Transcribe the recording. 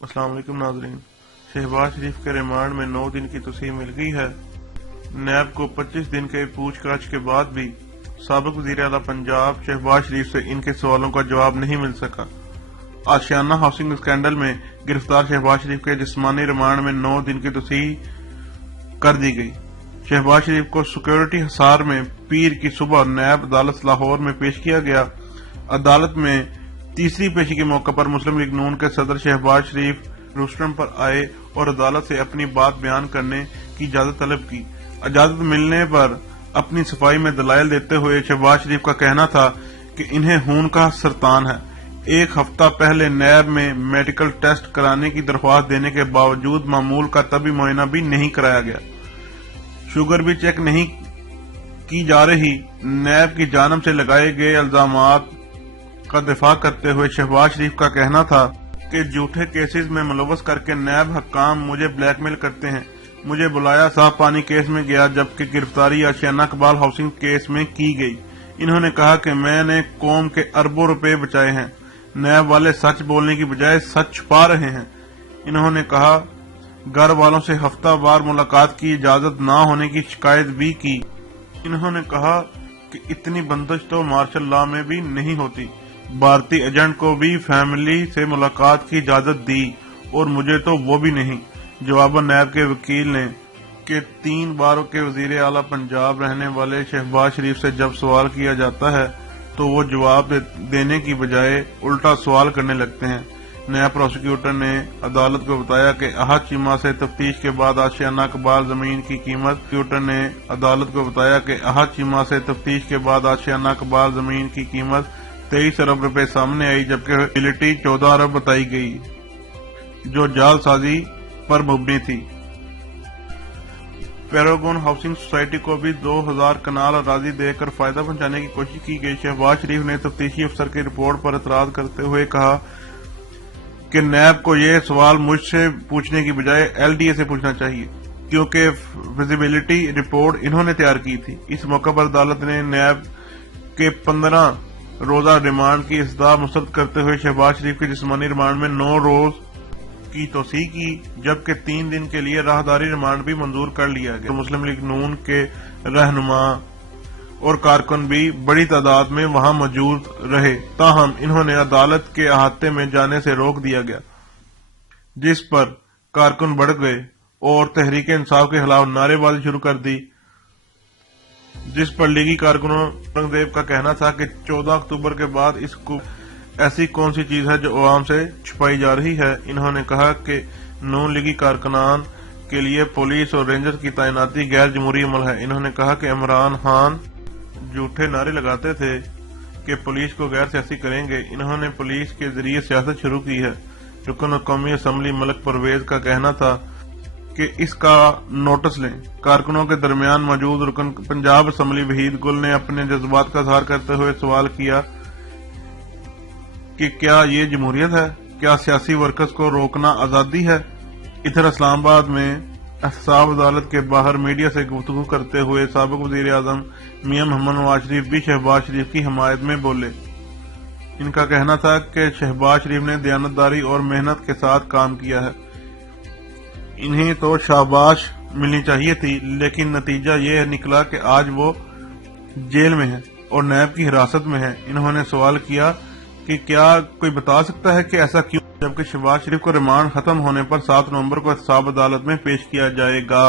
अस्सलाम वालेकुम नाज़रीन। शहबाज शरीफ के रिमांड में 9 दिन की तौसीह मिल गई है। नैब को 25 दिन के पूछताछ के बाद भी साबिक वज़ीर आला पंजाब शहबाज शरीफ से इनके सवालों का जवाब नहीं मिल सका। आशियाना हाउसिंग स्कैंडल में गिरफ्तार शहबाज शरीफ के जिस्मानी रिमांड में 9 दिन की तौसीह कर दी गई। शहबाज शरीफ को सिक्योरिटी हिसार में पीर की सुबह नैब अदालत लाहौर में पेश किया गया। अदालत में तीसरी पेशी के मौके पर मुस्लिम लीग नून के सदर शहबाज शरीफ रोस्टरम पर आए और अदालत से अपनी बात बयान करने की इजाजत तलब की। इजाजत मिलने पर अपनी सफाई में दलाइल देते हुए शहबाज शरीफ का कहना था कि इन्हें खून का सरतान है। एक हफ्ता पहले नैब में मेडिकल टेस्ट कराने की दरख्वास्त देने के बावजूद मामूल का तभी मुआयना भी नहीं कराया गया, शुगर भी चेक नहीं की जा रही। नैब की जानब से लगाए गए इल्जामात का दिफा करते हुए शहबाज शरीफ का कहना था कि झूठे केसेस में मुलव्वस करके नैब हक्काम मुझे ब्लैकमेल करते हैं। मुझे बुलाया, साफ पानी केस में गया, जबकि गिरफ्तारी आशियाना इकबाल हाउसिंग केस में की गई। इन्होंने कहा कि मैंने कौम के अरबों रुपए बचाए हैं। नैब वाले सच बोलने की बजाय सच छुपा रहे हैं। इन्होंने कहा घर वालों से हफ्तावार मुलाकात की इजाजत न होने की शिकायत भी की। इन्होंने कहा कि इतनी बंदिश तो मार्शल लॉ में भी नहीं होती। भारतीय एजेंट को भी फैमिली से मुलाकात की इजाजत दी और मुझे तो वो भी नहीं। जवाबन नैब के वकील ने कि 3 बार के वजीर आला पंजाब रहने वाले शहबाज शरीफ से जब सवाल किया जाता है तो वो जवाब देने की बजाय उल्टा सवाल करने लगते हैं। नया प्रोसिक्यूटर ने अदालत को बताया कि अहद चीमा से तफ्तीश के बाद आशियाना इकबाल जमीन की कीमत प्रोसिक्यूटर ने अदालत को बताया कि अहद चीमा से तफ्तीश के बाद आशियाना इकबाल जमीन की कीमत 23 अरब रुपए सामने आई, जबकि वैलिडिटी 14 अरब बताई गई, जो जालसाजी पर मबनी थी। पैरागॉन हाउसिंग सोसाइटी को भी 2000 कनाल अराजी देकर फायदा पहुंचाने की कोशिश की गई। शहबाज शरीफ ने तफ्तीशी अफसर की रिपोर्ट पर एतराज करते हुए कहा कि नैब को यह सवाल मुझसे पूछने की बजाय LDA से पूछना चाहिए, क्योंकि फिजिबिलिटी रिपोर्ट इन्होंने तैयार की थी। इस मौके पर अदालत ने नैब के 15 रोजा रिमांड की इस्दा मुस्तरद करते हुए शहबाज शरीफ के जिस्मानी रिमांड में 9 रोज की तौसीह की, जबकि 3 दिन के लिए राहदारी रिमांड भी मंजूर कर लिया गया। तो मुस्लिम लीग नून के रहनुमा और कारकुन भी बड़ी तादाद में वहां मौजूद रहे, ताहम इन्होंने अदालत के अहाते में जाने से रोक दिया गया, जिस पर कारकुन बढ़ गए और तहरीक इंसाफ के खिलाफ नारेबाजी शुरू कर दी, जिस पर लीगी कारकुनों औरंगजेब का कहना था कि 14 अक्टूबर के बाद इसको ऐसी कौन सी चीज है जो अवाम से छुपाई जा रही है। इन्होंने कहा कि नून लीगी कारकुनान के लिए पुलिस और रेंजर्स की तैनाती गैर जमहूरी अमल है। इन्होंने कहा कि इमरान खान झूठे नारे लगाते थे कि पुलिस को गैर सियासी करेंगे। इन्होंने पुलिस के जरिए सियासत शुरू की है। रुकन कौमी असम्बली मलिक परवेज का कहना था कि इसका नोटिस लें। कारकुनों के दरमियान मौजूद रुकन पंजाब असम्बली वहीद गुल ने अपने जज्बात का इजहार करते हुए सवाल किया कि क्या ये जमहूरियत है? क्या सियासी वर्कर्स को रोकना आजादी है? इधर इस्लामाबाद में एहतसाब अदालत के बाहर मीडिया से गुफ्तगू करते हुए साबिक वजीर आजम मियां मोहम्मद नवाज शरीफ भी शहबाज शरीफ की हिमायत में बोले। इनका कहना था कि शहबाज शरीफ ने दयानतदारी और मेहनत के साथ काम किया है। इन्हें तो शाबाश मिलनी चाहिए थी, लेकिन नतीजा ये निकला कि आज वो जेल में है और नैब की हिरासत में है। इन्होंने सवाल किया कि क्या कोई बता सकता है कि ऐसा क्यों, जबकि शहबाज शरीफ को रिमांड खत्म होने पर 7 नवंबर को एहतसाब अदालत में पेश किया जाएगा।